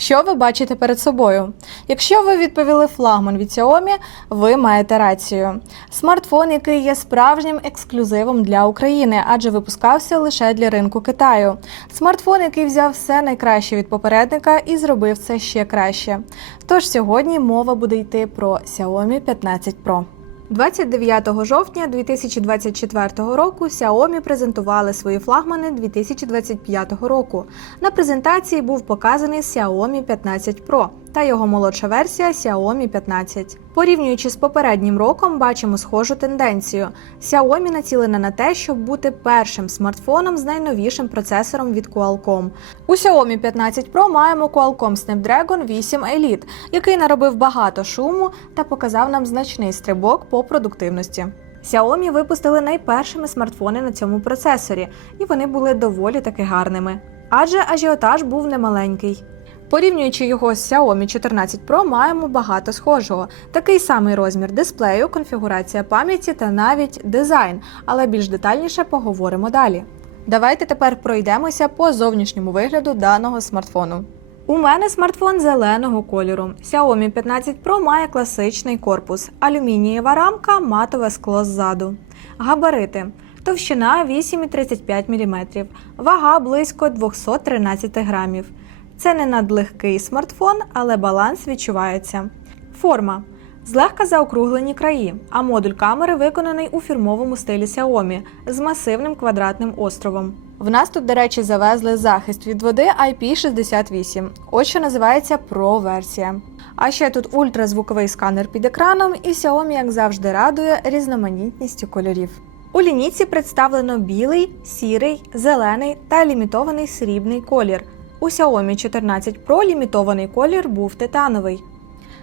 Що ви бачите перед собою? Якщо ви відповіли флагман від Xiaomi, ви маєте рацію. Смартфон, який є справжнім ексклюзивом для України, адже випускався лише для ринку Китаю. Смартфон, який взяв все найкраще від попередника і зробив це ще краще. Тож сьогодні мова буде йти про Xiaomi 15 Pro. 29 жовтня 2024 року Xiaomi презентували свої флагмани 2025 року. На презентації був показаний Xiaomi 15 Pro та його молодша версія Xiaomi 15. Порівнюючи з попереднім роком, бачимо схожу тенденцію. Xiaomi націлена на те, щоб бути першим смартфоном з найновішим процесором від Qualcomm. У Xiaomi 15 Pro маємо Qualcomm Snapdragon 8 Elite, який наробив багато шуму та показав нам значний стрибок по продуктивності. Xiaomi випустили найпершими смартфони на цьому процесорі, і вони були доволі таки гарними. Адже ажіотаж був немаленький. Порівнюючи його з Xiaomi 14 Pro, маємо багато схожого. Такий самий розмір дисплею, конфігурація пам'яті та навіть дизайн, але більш детальніше поговоримо далі. Давайте тепер пройдемося по зовнішньому вигляду даного смартфону. У мене смартфон зеленого кольору. Xiaomi 15 Pro має класичний корпус, алюмінієва рамка, матове скло ззаду. Габарити. Товщина 8,35 мм, вага близько 213 грамів. Це не надлегкий смартфон, але баланс відчувається. Форма. Злегка заокруглені краї, а модуль камери виконаний у фірмовому стилі Xiaomi з масивним квадратним островом. В нас тут, до речі, завезли захист від води IP68, ось що називається Pro версія. А ще тут ультразвуковий сканер під екраном, і Xiaomi, як завжди, радує різноманітністю кольорів. У лінійці представлено білий, сірий, зелений та лімітований срібний колір. У Xiaomi 14 Pro лімітований колір був титановий.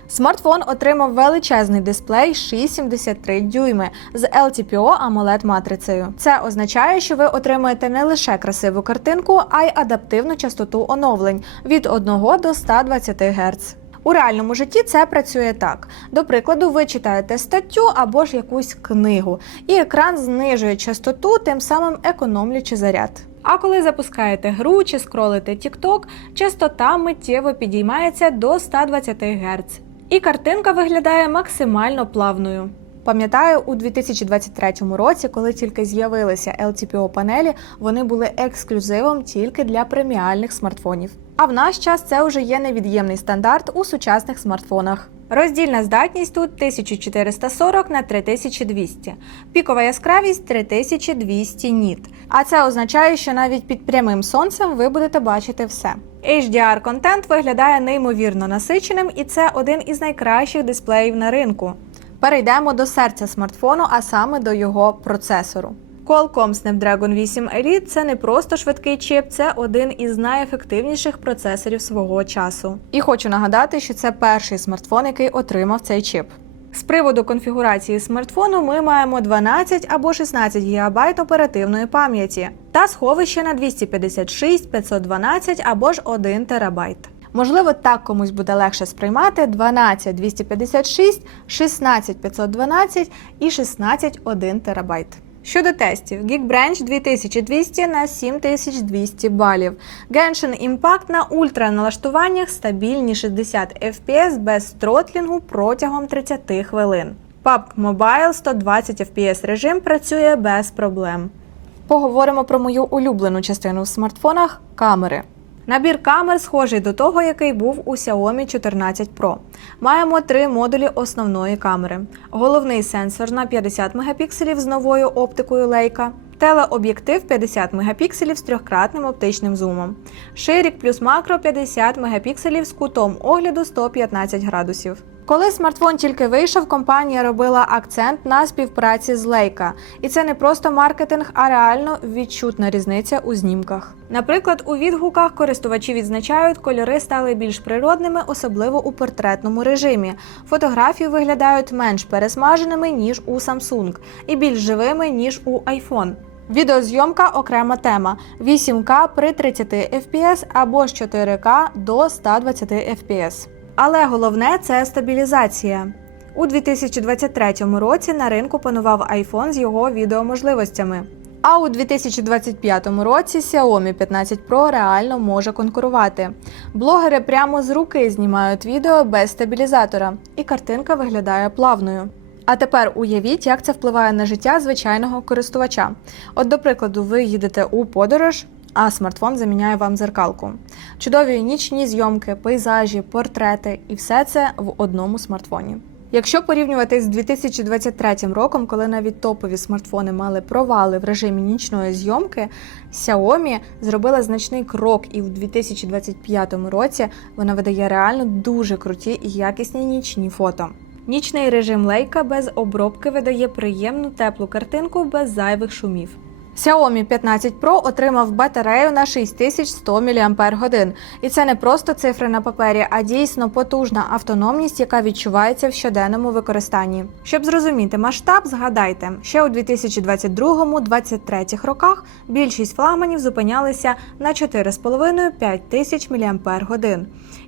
Смартфон отримав величезний дисплей 6,73 дюйми з LTPO AMOLED матрицею. Це означає, що ви отримаєте не лише красиву картинку, а й адаптивну частоту оновлень від 1 до 120 Гц. У реальному житті це працює так. До прикладу, ви читаєте статтю або ж якусь книгу, і екран знижує частоту, тим самим економлячи заряд. А коли запускаєте гру чи скролите TikTok, частота миттєво підіймається до 120 Гц. І картинка виглядає максимально плавною. Пам'ятаю, у 2023 році, коли тільки з'явилися LTPO панелі, вони були ексклюзивом тільки для преміальних смартфонів. А в наш час це вже є невід'ємний стандарт у сучасних смартфонах. Роздільна здатність тут 1440 на 3200, пікова яскравість 3200 ніт. А це означає, що навіть під прямим сонцем ви будете бачити все. HDR контент виглядає неймовірно насиченим, і це один із найкращих дисплеїв на ринку. Перейдемо до серця смартфону, а саме до його процесору. Qualcomm Snapdragon 8 Elite – це не просто швидкий чип, це один із найефективніших процесорів свого часу. І хочу нагадати, що це перший смартфон, який отримав цей чип. З приводу конфігурації смартфону ми маємо 12 або 16 ГБ оперативної пам'яті та сховище на 256, 512 або ж 1 ТБ. Можливо, так комусь буде легше сприймати 12 256, 16 512 і 16 1 ТБ. Щодо тестів, Geekbench 2200 на 7200 балів. Genshin Impact на ультра налаштуваннях стабільні 60 FPS без тротлінгу протягом 30 хвилин. PUBG Mobile 120 FPS режим працює без проблем. Поговоримо про мою улюблену частину в смартфонах камери. Набір камер схожий до того, який був у Xiaomi 14 Pro. Маємо три модулі основної камери: головний сенсор на 50 Мп з новою оптикою Leica, телеоб'єктив 50 Мп з трьохкратним оптичним зумом, ширік плюс макро 50 Мп з кутом огляду 115 градусів. Коли смартфон тільки вийшов, компанія робила акцент на співпраці з Leica. І це не просто маркетинг, а реально відчутна різниця у знімках. Наприклад, у відгуках користувачі відзначають, кольори стали більш природними, особливо у портретному режимі. Фотографії виглядають менш пересмаженими ніж у Samsung, і більш живими ніж у iPhone. Відеозйомка окрема тема: 8К при 30 FPS або ж 4К до 120 FPS. Але головне це стабілізація. У 2023 році на ринку панував iPhone з його відеоможливостями. А у 2025 році Xiaomi 15 Pro реально може конкурувати. Блогери прямо з руки знімають відео без стабілізатора, і картинка виглядає плавною. А тепер уявіть, як це впливає на життя звичайного користувача. От, до прикладу, ви їдете у подорож, а смартфон заміняє вам зеркалку. Чудові нічні зйомки, пейзажі, портрети і все це в одному смартфоні. Якщо порівнювати з 2023 роком, коли навіть топові смартфони мали провали в режимі нічної зйомки, Xiaomi зробила значний крок, і в 2025 році вона видає реально дуже круті і якісні нічні фото. Нічний режим лейка без обробки видає приємну теплу картинку без зайвих шумів. Xiaomi 15 Pro отримав батарею на 6100 мАч. І це не просто цифри на папері, а дійсно потужна автономність, яка відчувається в щоденному використанні. Щоб зрозуміти масштаб, згадайте, ще у 2022-2023 роках більшість флагманів зупинялися на 4,5-5 тисяч мАч.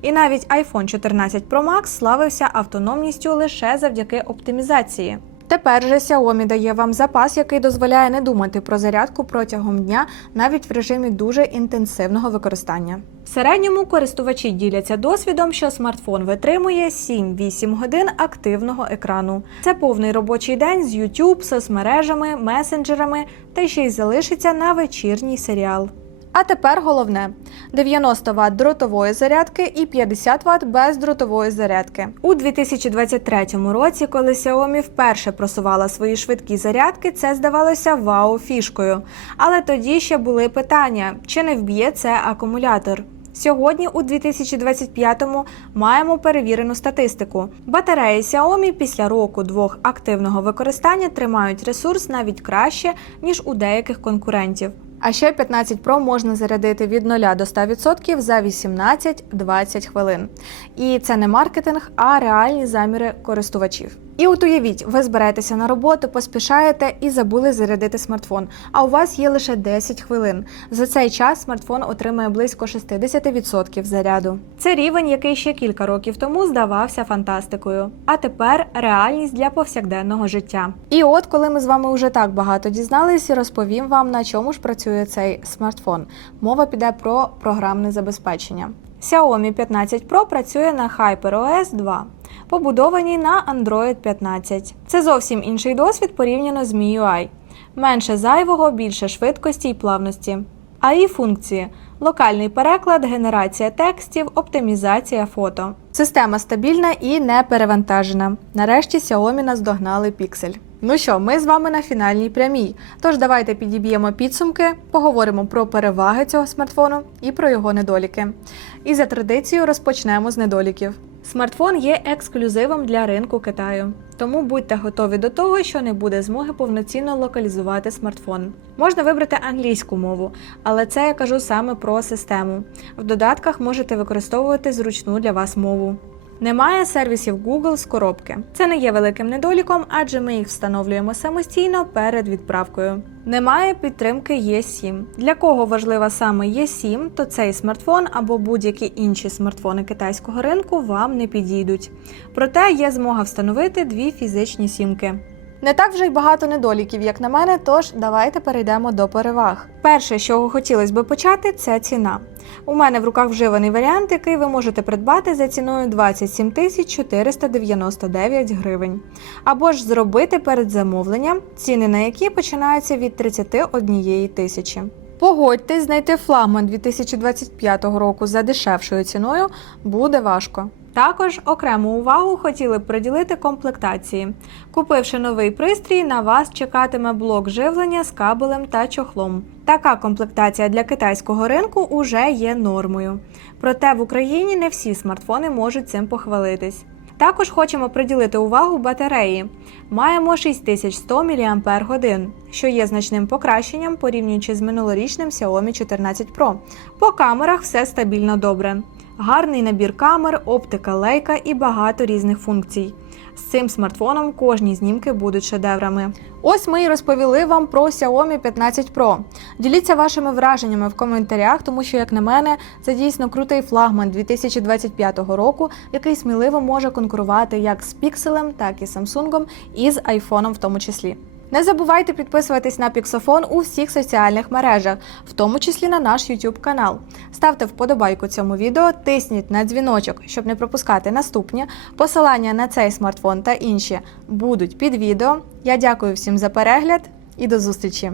І навіть iPhone 14 Pro Max славився автономністю лише завдяки оптимізації. Тепер же Xiaomi дає вам запас, який дозволяє не думати про зарядку протягом дня навіть в режимі дуже інтенсивного використання. В середньому користувачі діляться досвідом, що смартфон витримує 7-8 годин активного екрану. Це повний робочий день з YouTube, соцмережами, месенджерами та ще й залишиться на вечірній серіал. А тепер головне: 90 Вт дротової зарядки і 50 Вт бездротової зарядки. У 2023 році, коли Xiaomi вперше просувала свої швидкі зарядки, це здавалося вау-фішкою. Але тоді ще були питання: чи не вб'є це акумулятор? Сьогодні, у 2025-му, маємо перевірену статистику. Батареї Xiaomi після року двох активного використання тримають ресурс навіть краще, ніж у деяких конкурентів. А ще 15 Pro можна зарядити від 0 до 100% за 18-20 хвилин. І це не маркетинг, а реальні заміри користувачів. І от уявіть, ви зберетеся на роботу, поспішаєте і забули зарядити смартфон. А у вас є лише 10 хвилин. За цей час смартфон отримає близько 60% заряду. Це рівень, який ще кілька років тому здавався фантастикою. А тепер реальність для повсякденного життя. І от, коли ми з вами вже так багато дізналися, розповім вам на чому ж працює цей смартфон. Мова піде про програмне забезпечення. Xiaomi 15 Pro працює на HyperOS 2 побудованій на Android 15. Це зовсім інший досвід порівняно з MIUI. Менше зайвого, більше швидкості і плавності. AI функції локальний переклад, генерація текстів, оптимізація фото. Система стабільна і не перевантажена. Нарешті Xiaomi наздогнали піксель. Ну що, ми з вами на фінальній прямій. Тож давайте підіб'ємо підсумки, поговоримо про переваги цього смартфону і про його недоліки. І за традицією розпочнемо з недоліків. Смартфон є ексклюзивом для ринку Китаю, тому будьте готові до того, що не буде змоги повноцінно локалізувати смартфон. Можна вибрати англійську мову, але це я кажу саме про систему. В додатках можете використовувати зручну для вас мову. Немає сервісів Google з коробки. Це не є великим недоліком, адже ми їх встановлюємо самостійно перед відправкою. Немає підтримки E7. Для кого важлива саме E7, то цей смартфон або будь-які інші смартфони китайського ринку вам не підійдуть. Проте є змога встановити дві фізичні сімки. Не так вже й багато недоліків, як на мене, тож давайте перейдемо до переваг. Перше, з чого хотілося би почати, це ціна. У мене в руках вживаний варіант, який ви можете придбати за ціною 27 тисяч 499 гривень. Або ж зробити перед замовленням, ціни на які починаються від 31 тисячі. Погодьтесь, знайти флагман 2025 року за дешевшою ціною буде важко. Також окрему увагу хотіли б приділити комплектації. Купивши новий пристрій, на вас чекатиме блок живлення з кабелем та чохлом. Така комплектація для китайського ринку уже є нормою. Проте в Україні не всі смартфони можуть цим похвалитись. Також хочемо приділити увагу батареї. Маємо 6100 мАч, що є значним покращенням порівнюючи з минулорічним Xiaomi 14 Pro. По камерах все стабільно добре. Гарний набір камер, оптика лейка і багато різних функцій. З цим смартфоном кожні знімки будуть шедеврами. Ось ми і розповіли вам про Xiaomi 15 Pro. Діліться вашими враженнями в коментарях, тому що, як на мене, це дійсно крутий флагман 2025 року, який сміливо може конкурувати як з Pixel, так і Samsung, і з iPhone в тому числі. Не забувайте підписуватись на Піксофон у всіх соціальних мережах, в тому числі на наш YouTube канал. Ставте вподобайку цьому відео, тисніть на дзвіночок, щоб не пропускати наступні. Посилання на цей смартфон та інші будуть під відео. Я дякую всім за перегляд і до зустрічі!